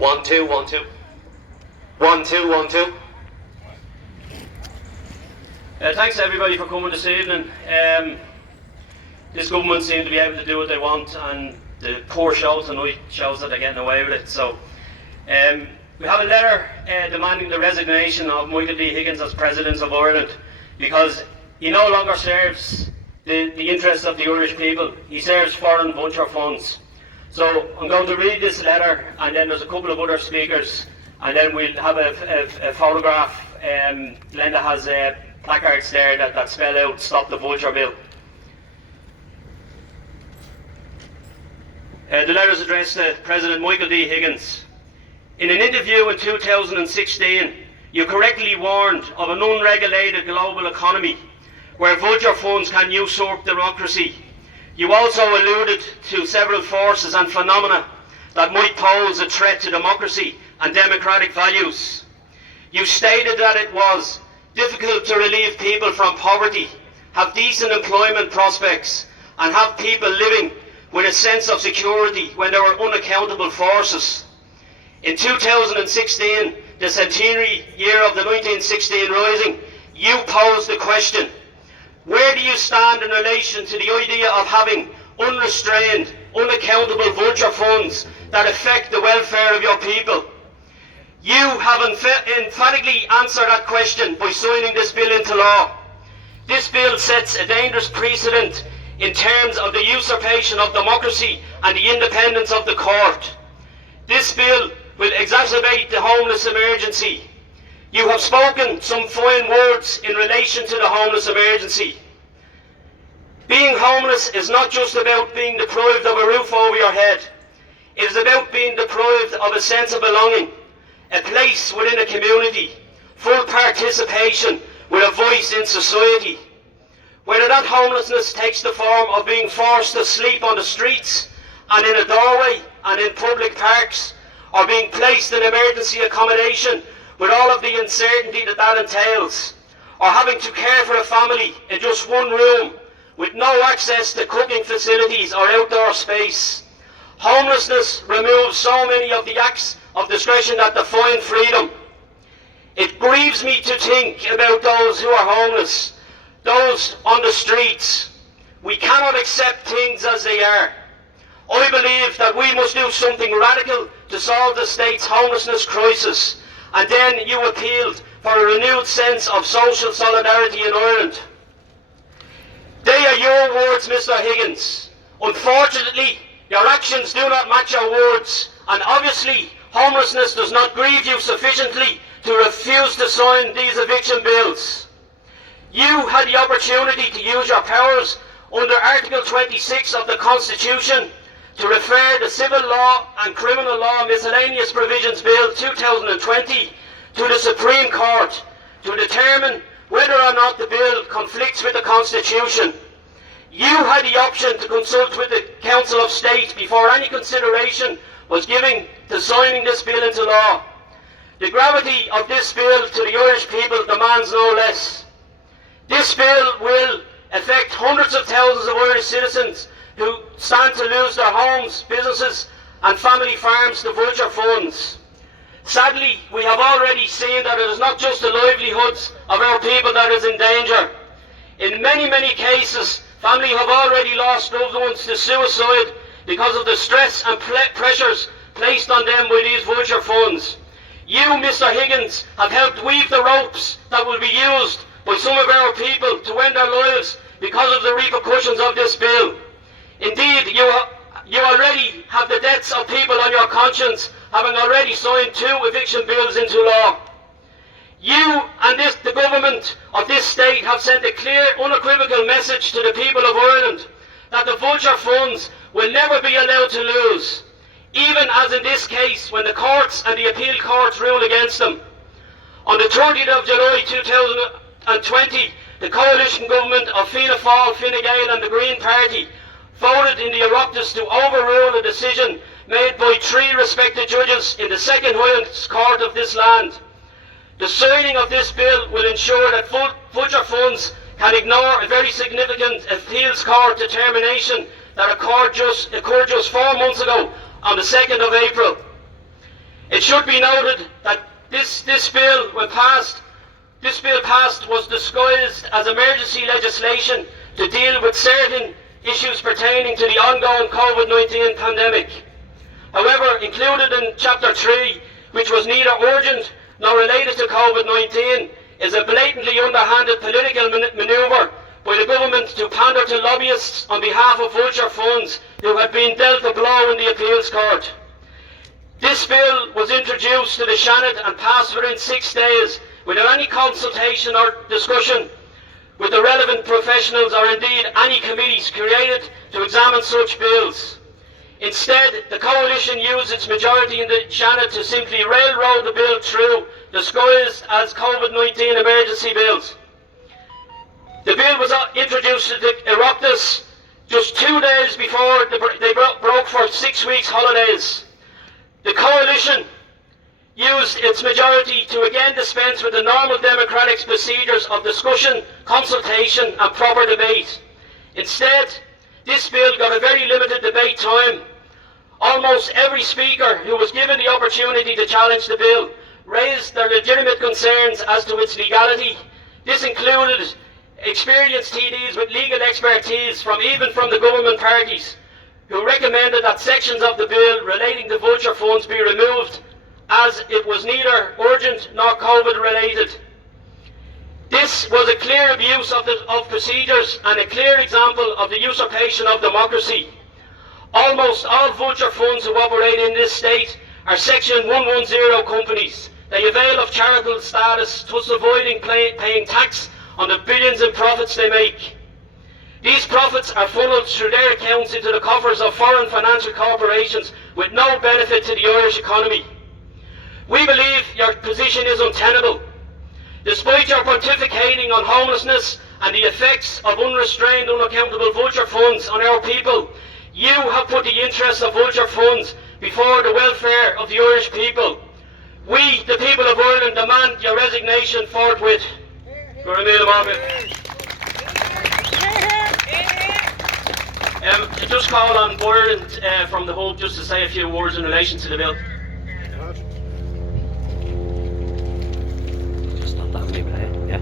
1 2 1 2 1 2 1 2. Thanks everybody for coming this evening. This government seem to be able to do what they want, and the poor show tonight shows that they're getting away with it. So we have a letter demanding the resignation of Michael D Higgins as President of Ireland, because he no longer serves the interests of the Irish people. He serves foreign vulture funds. So I'm going to read this letter, and then there's a couple of other speakers, and then we'll have a photograph. Glenda has placards there that spell out "Stop the Vulture Bill." The letter is addressed to President Michael D Higgins. In an interview in 2016, you correctly warned of an unregulated global economy where vulture funds can usurp democracy. You also alluded to several forces and phenomena that might pose a threat to democracy and democratic values. You stated that it was difficult to relieve people from poverty, have decent employment prospects, and have people living with a sense of security when there were unaccountable forces. In 2016, the centenary year of the 1916 Rising, you posed the question: where do you stand in relation to the idea of having unrestrained, unaccountable vulture funds that affect the welfare of your people? You have emphatically answered that question by signing this bill into law. This bill sets a dangerous precedent in terms of the usurpation of democracy and the independence of the court. This bill will exacerbate the homeless emergency. You have spoken some fine words in relation to the homeless emergency. Being homeless is not just about being deprived of a roof over your head. It is about being deprived of a sense of belonging, a place within a community, full participation with a voice in society. Whether that homelessness takes the form of being forced to sleep on the streets and in a doorway and in public parks, or being placed in emergency accommodation with all of the uncertainty that entails, or having to care for a family in just one room with no access to cooking facilities or outdoor space. Homelessness removes so many of the acts of discretion that define freedom. It grieves me to think about those who are homeless, those on the streets. We cannot accept things as they are. I believe that we must do something radical to solve the state's homelessness crisis. And then you appealed for a renewed sense of social solidarity in Ireland. They are your words, Mr. Higgins. Unfortunately, your actions do not match your words, and obviously homelessness does not grieve you sufficiently to refuse to sign these eviction bills. You had the opportunity to use your powers under Article 26 of the Constitution to refer the Civil Law and Criminal Law Miscellaneous Provisions Bill 2020 to the Supreme Court to determine whether or not the bill conflicts with the Constitution. You had the option to consult with the Council of State before any consideration was given to signing this bill into law. The gravity of this bill to the Irish people demands no less. This bill will affect hundreds of thousands of Irish citizens who stand to lose their homes, businesses and family farms to vulture funds. Sadly, we have already seen that it is not just the livelihoods of our people that is in danger. In many, many cases, families have already lost loved ones to suicide because of the stress and pressures placed on them by these vulture funds. You, Mr. Higgins, have helped weave the ropes that will be used by some of our people to end their lives because of the repercussions of this bill. Indeed, you already have the deaths of people on your conscience, having already signed 2 eviction bills into law. You and the government of this state have sent a clear, unequivocal message to the people of Ireland that the vulture funds will never be allowed to lose, even as in this case when the courts and the appeal courts rule against them. On the 30th of July 2020, the coalition government of Fianna Fáil, Fine Gael and the Green Party voted in the Oireachtas to overrule a decision made by 3 respected judges in the second highest court of this land. The signing of this bill will ensure that vulture funds can ignore a very significant appeals court determination that occurred just 4 months ago on the 2nd of April. It should be noted that this bill passed was disguised as emergency legislation to deal with certain issues pertaining to the ongoing COVID-19 pandemic. However, included in Chapter 3, which was neither urgent nor related to COVID-19, is a blatantly underhanded political manoeuvre by the government to pander to lobbyists on behalf of vulture funds who had been dealt a blow in the appeals court. This bill was introduced to the Senate and passed within 6 days without any consultation or discussion with the relevant professionals or indeed any committees created to examine such bills. Instead, the coalition used its majority in the Senate to simply railroad the bill through, disguised as COVID-19 emergency bills. The bill was introduced to the Oireachtas just 2 days before they broke for 6 weeks holidays. The coalition used its majority to again dispense with the normal democratic procedures of discussion, consultation and proper debate. Instead, this bill got a very limited debate time. Almost every speaker who was given the opportunity to challenge the bill raised their legitimate concerns as to its legality. This included experienced TDs with legal expertise even from the government parties, who recommended that sections of the bill relating to vulture funds be removed as it was neither urgent nor COVID related. This was a clear abuse of procedures and a clear example of the usurpation of democracy. Almost all vulture funds who operate in this state are Section 110 companies. They avail of charitable status, thus avoiding paying tax on the billions in profits they make. These profits are funneled through their accounts into the coffers of foreign financial corporations with no benefit to the Irish economy. We believe your position is untenable. Despite your pontificating on homelessness and the effects of unrestrained, unaccountable vulture funds on our people, you have put the interests of vulture funds before the welfare of the Irish people. We, the people of Ireland, demand your resignation forthwith. Just call on Ireland from the Hope just to say a few words in relation to the bill. Just not that many, yeah.